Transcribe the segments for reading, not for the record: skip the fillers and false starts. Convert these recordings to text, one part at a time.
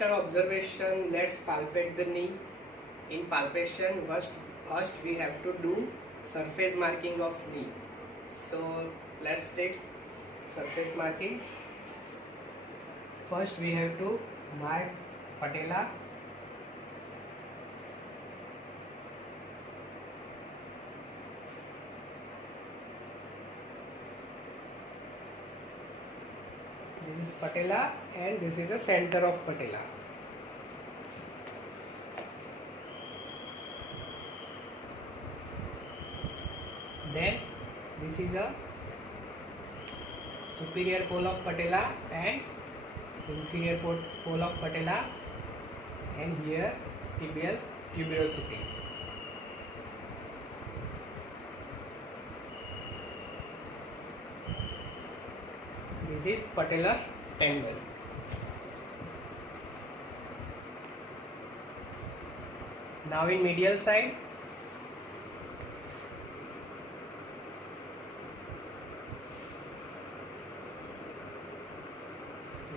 After observation, let's palpate the knee. In palpation, first we have to do surface marking of knee. So let's take surface marking. First we have to mark patella. This is patella and this is the center of patella. Then this is a superior pole of patella and inferior pole of patella, and here tibial tuberosity. This is patellar tendon. Now in medial side,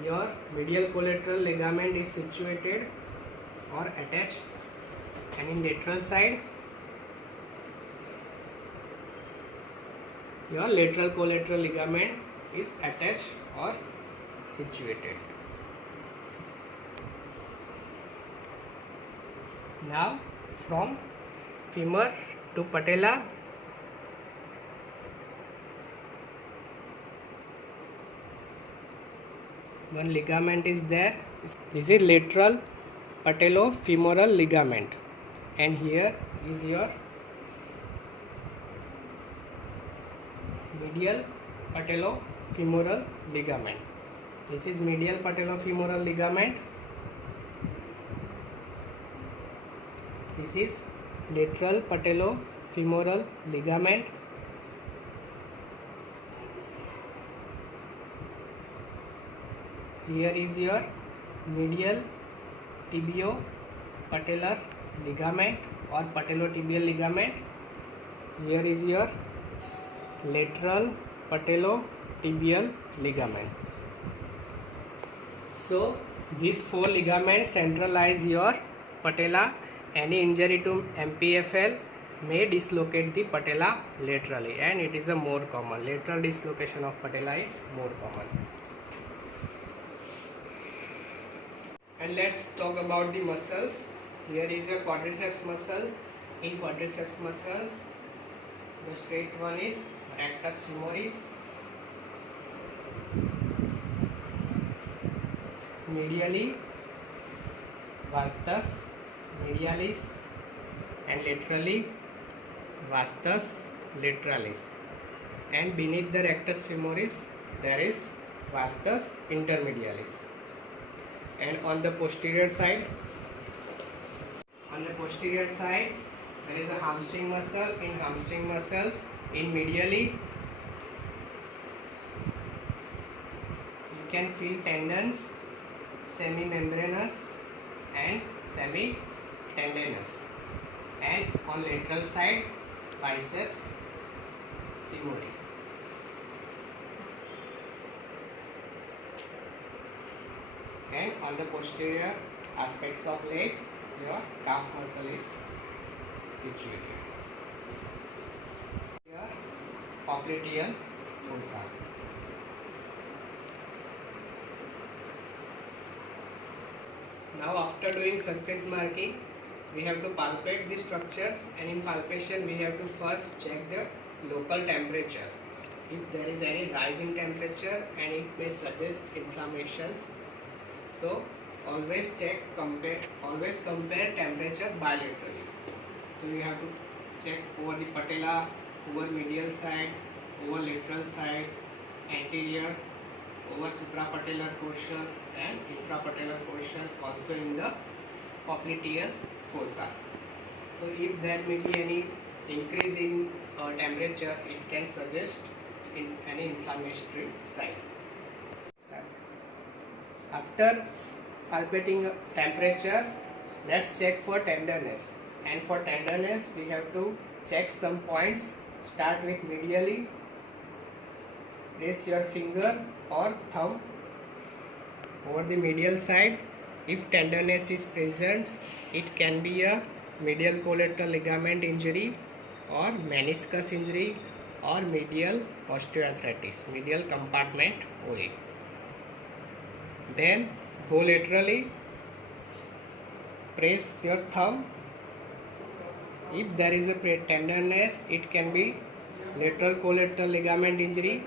your medial collateral ligament is situated or attached, and in lateral side your lateral collateral ligament is attached or situated. Now from femur to patella, one ligament is there. This is lateral patellofemoral ligament, and here is your medial patellofemoral ligament. This is medial patellofemoral ligament. This is lateral patellofemoral ligament. Here is your medial tibio-patellar ligament or patellotibial ligament. Here is your lateral patellotibial ligament. So these four ligaments centralize your patella. Any injury to MPFL may dislocate the patella laterally, and it is a more common. Lateral dislocation of patella is more common. And let's talk about the muscles. Here is your quadriceps muscle. In quadriceps muscles, the straight one is rectus femoris, medially vastus medialis, and laterally vastus lateralis, and beneath the rectus femoris there is vastus intermedialis. And on the posterior side, there is a hamstring muscle. In hamstring muscles, in medially you can feel tendons, semi-membranous and semi-tendinous, and on lateral side biceps femoris. And on the posterior aspects of leg, your calf muscle is situated. Here popliteal fossa. Now after doing surface marking, we have to palpate the structures, and in palpation we have to first check the local temperature. If there is any rising temperature, and it may suggest inflammations, so always compare temperature bilaterally. So you have to check over the patella, over medial side, over lateral side, anterior, over suprapatellar portion and infrapatellar portion, also in the popliteal fossa. So if there may be any increase in temperature, it can suggest in any inflammatory sign. After palpating temperature, let's check for tenderness. And for tenderness, we have to check some points. Start with medially. Place your finger or thumb over the medial side If tenderness is present, it can be a medial collateral ligament injury or meniscus injury or medial osteoarthritis, medial compartment OA. Then go laterally, press your thumb. If there is a tenderness, it can be lateral collateral ligament injury,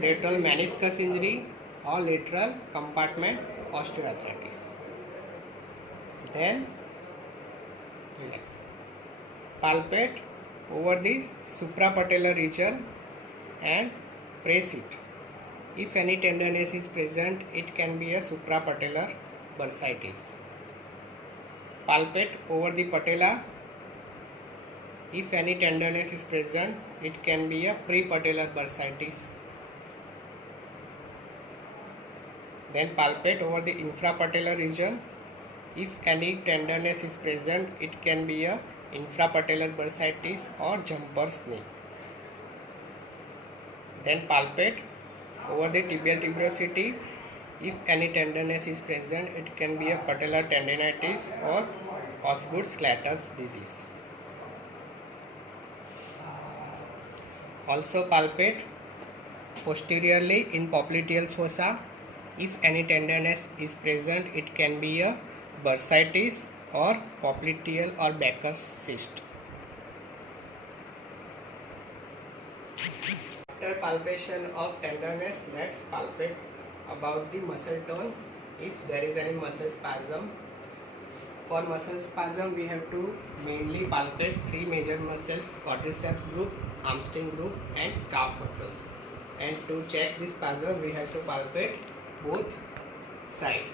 lateral meniscus injury or lateral compartment osteoarthritis. Then relax. Palpate over the suprapatellar region and press it. If any tenderness is present, it can be a suprapatellar bursitis. Palpate over the patella. If any tenderness is present, it can be a prepatellar bursitis. Then palpate over the infrapatellar region. If any tenderness is present, it can be a infrapatellar bursitis or jumper's knee. Then palpate over the tibial tuberosity. If any tenderness is present, it can be a patellar tendinitis or Osgood-Schlatters disease. Also palpate posteriorly in popliteal fossa. If any tenderness is present, it can be a bursitis or popliteal or Becker's cyst. After palpation of tenderness, let's palpate about the muscle tone if there is any muscle spasm. For muscle spasm, we have to mainly palpate three major muscles: quadriceps group, hamstring group and calf muscles. And to check this spasm, we have to palpate both sides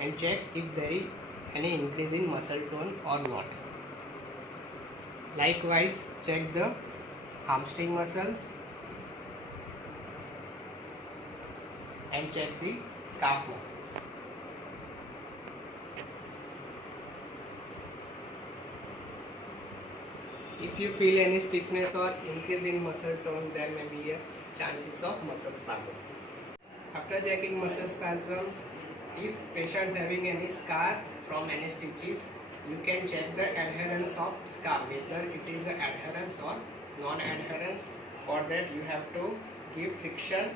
and check if there is any increase in muscle tone or not. Likewise, check the hamstring muscles and check the calf muscles. If you feel any stiffness or increase in muscle tone, there may be a chances of muscle spasm. After checking muscle spasms, if patient is having any scar from any stitches, you can check the adherence of scar, whether it is an adherence or non-adherence. For that, you have to give friction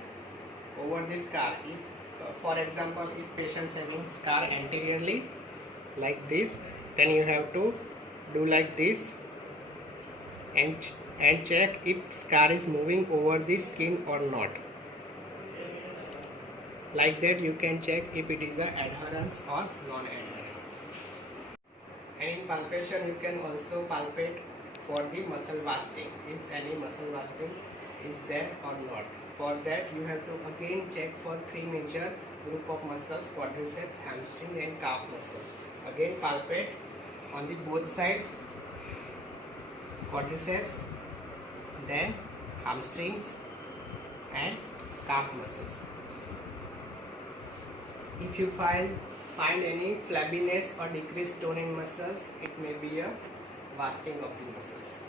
over the scar. If, for example, if patient is having scar anteriorly like this, then you have to do like this and check if scar is moving over the skin or not. Like that, you can check if it is an adherence or non-adherence. And in palpation, you can also palpate for the muscle wasting, if any muscle wasting is there or not. For that, you have to again check for three major group of muscles: quadriceps, hamstring and calf muscles. Again palpate on the both sides, quadriceps, then hamstrings and calf muscles. If you find any flabbiness or decreased tone in muscles, it may be a wasting of the muscles.